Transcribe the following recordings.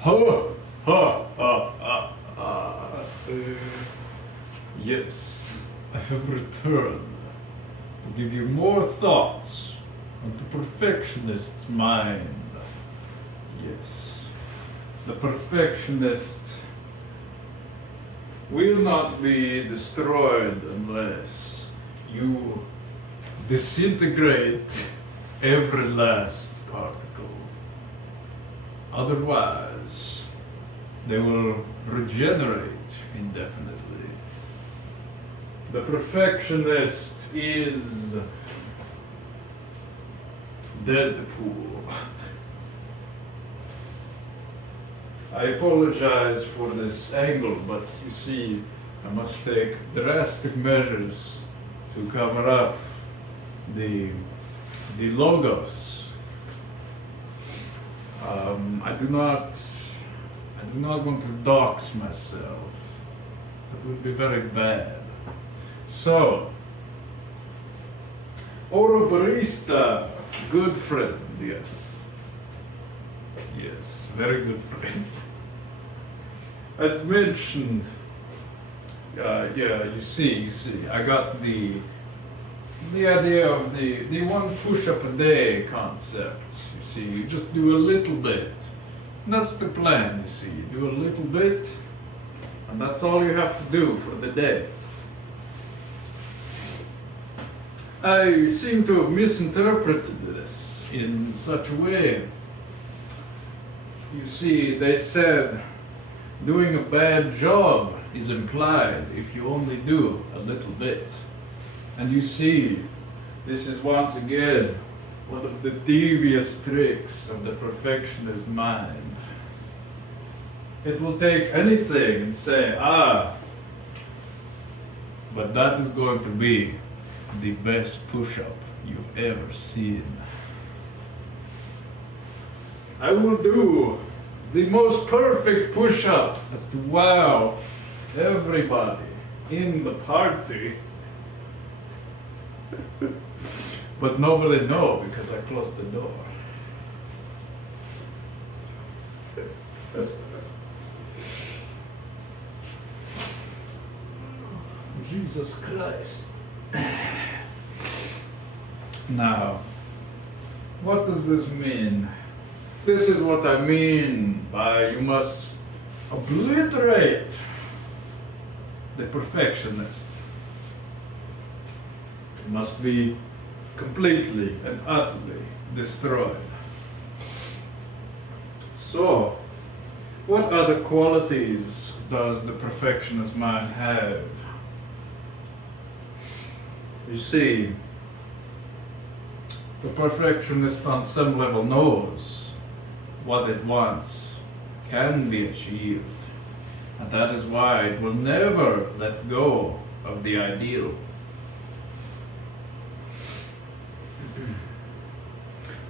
Ha, ha, ha, ha, ha. Yes, I have returned to give you more thoughts on the perfectionist's mind. Yes, the perfectionist will not be destroyed unless you disintegrate every last particle. Otherwise, they will regenerate indefinitely. The perfectionist is Deadpool. I apologize for this angle, but you see, I must take drastic measures to cover up the logos. I do not want to dox myself. That would be very bad. So, Ourobarista, good friend, yes. Yes, very good friend. As mentioned, you see, I got the idea of the one push-up a day concept. You see, you just do a little bit. And that's the plan, you see. You do a little bit, and that's all you have to do for the day. I seem to have misinterpreted this in such a way. You see, they said doing a bad job is implied if you only do a little bit. And you see, this is once again one of the devious tricks of the perfectionist mind. It will take anything and say, but that is going to be the best push-up you've ever seen. I will do the most perfect push-up as to wow everybody in the party. But nobody know because I closed the door. Jesus Christ. Now, what does this mean? This is what I mean by you must obliterate the perfectionist. It must be completely and utterly destroyed. So, what other qualities does the perfectionist mind have? You see, the perfectionist on some level knows what it wants can be achieved, and that is why it will never let go of the ideal.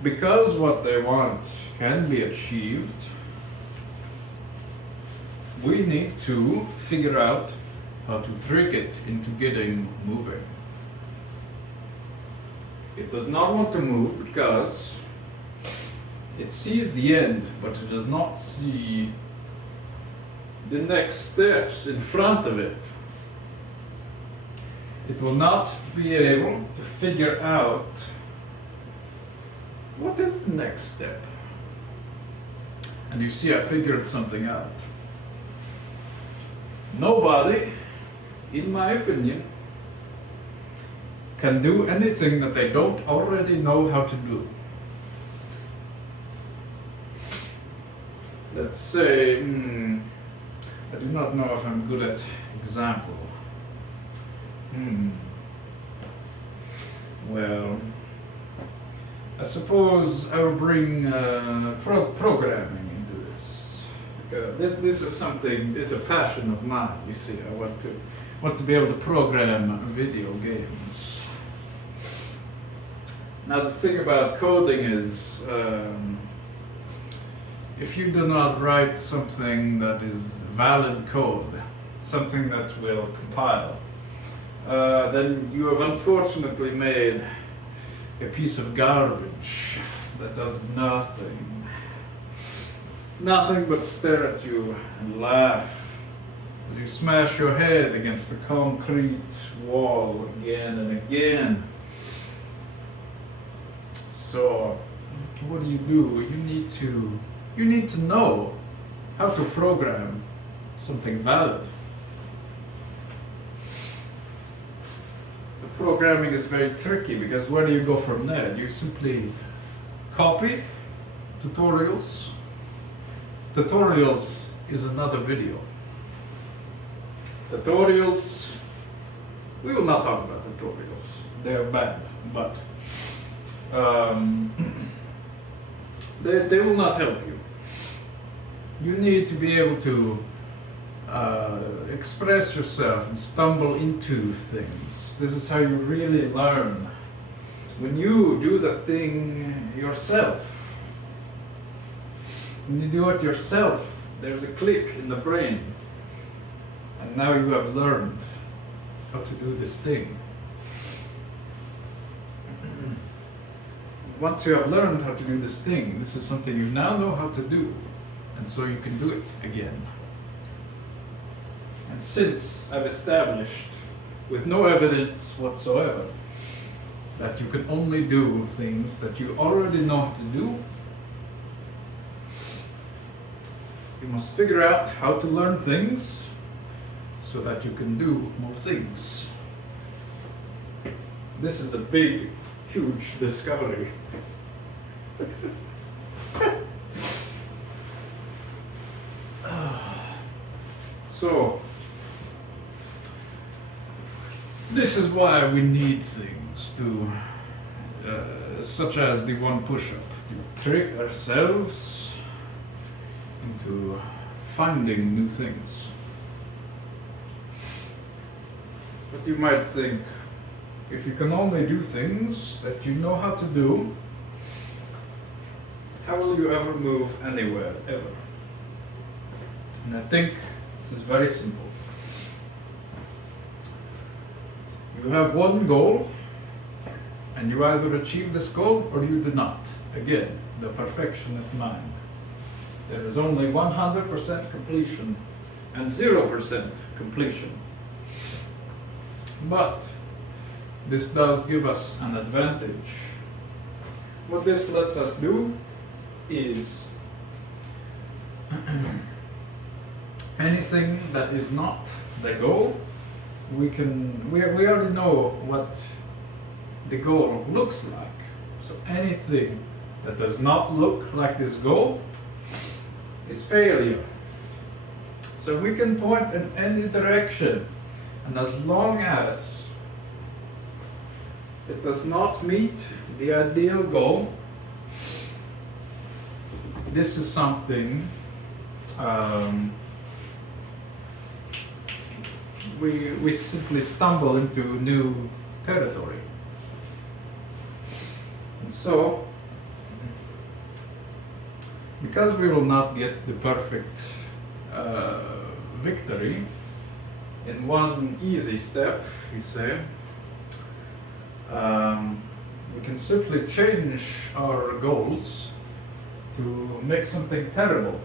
Because what they want can be achieved, we need to figure out how to trick it into getting moving. It does not want to move because it sees the end, but it does not see the next steps in front of it. It will not be able to figure out what is the next step. And you see, I figured something out. Nobody, in my opinion, can do anything that they don't already know how to do. Let's say, I do not know if I'm good at example. Well, I suppose I will bring programming into this. Because this is something, it's a passion of mine, you see. I want to be able to program video games. Now the thing about coding is, if you do not write something that is valid code, something that will compile, then you have unfortunately made a piece of garbage that does nothing. nothing but stare at you and laugh as you smash your head against the concrete wall again and again. So, what do? You need to know how to program something valid. The programming is very tricky because where do you go from there? Do you simply copy tutorials? Tutorials is another video. Tutorials, we will not talk about tutorials. They are bad, but they will not help you. You need to be able to express yourself and stumble into things. This is how you really learn. When you do the thing yourself, when you do it yourself, there's a click in the brain. And now you have learned how to do this thing. Once you have learned how to do this thing, this is something you now know how to do. And so you can do it again. And since I've established, with no evidence whatsoever, that you can only do things that you already know how to do, you must figure out how to learn things so that you can do more things. This is a big, huge discovery. So, this is why we need things to, such as the one push-up, to trick ourselves into finding new things. But you might think, if you can only do things that you know how to do, how will you ever move anywhere, ever? And I think this is very simple. You have one goal, and you either achieve this goal or you do not. Again, the perfectionist mind. There is only 100% completion and 0% completion. But this does give us an advantage. What this lets us do is anything that is not the goal, we already know what the goal looks like. So anything that does not look like this goal is failure. So we can point in any direction, and as long as it does not meet the ideal goal, this is something we simply stumble into new territory. And so, because we will not get the perfect victory in one easy step, you say, we can simply change our goals to make something terrible.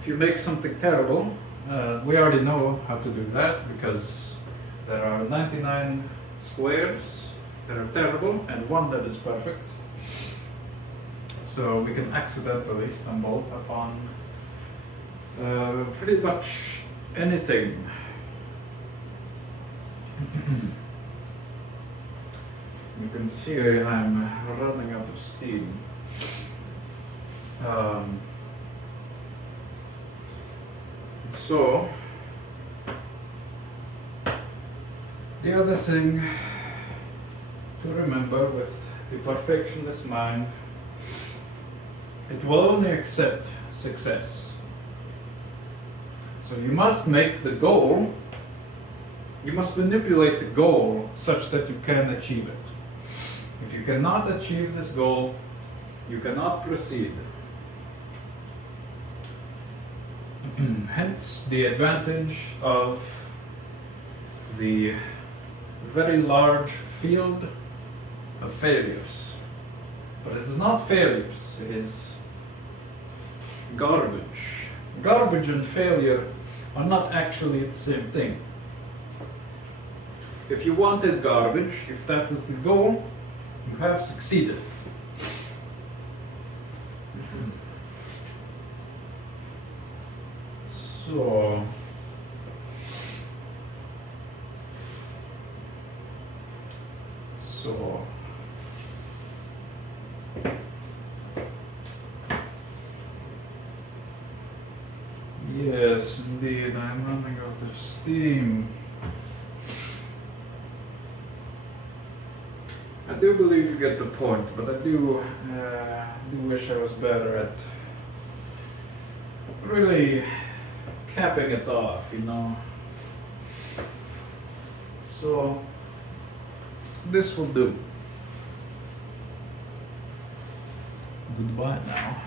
If you make something terrible, we already know how to do that because there are 99 squares that are terrible and one that is perfect. So we can accidentally stumble upon pretty much anything. You can see I'm running out of steam. So, the other thing to remember with the perfectionist mind, it will only accept success. So you must make the goal, you must manipulate the goal such that you can achieve it. If you cannot achieve this goal, you cannot proceed. Hence the advantage of the very large field of failures. But it is not failures, it is garbage. Garbage and failure are not actually the same thing. If you wanted garbage, if that was the goal, you have succeeded. So, yes, indeed, I'm running out of steam. I do believe you get the point, but I do wish I was better at really capping it off, you know. So, this will do. Goodbye now.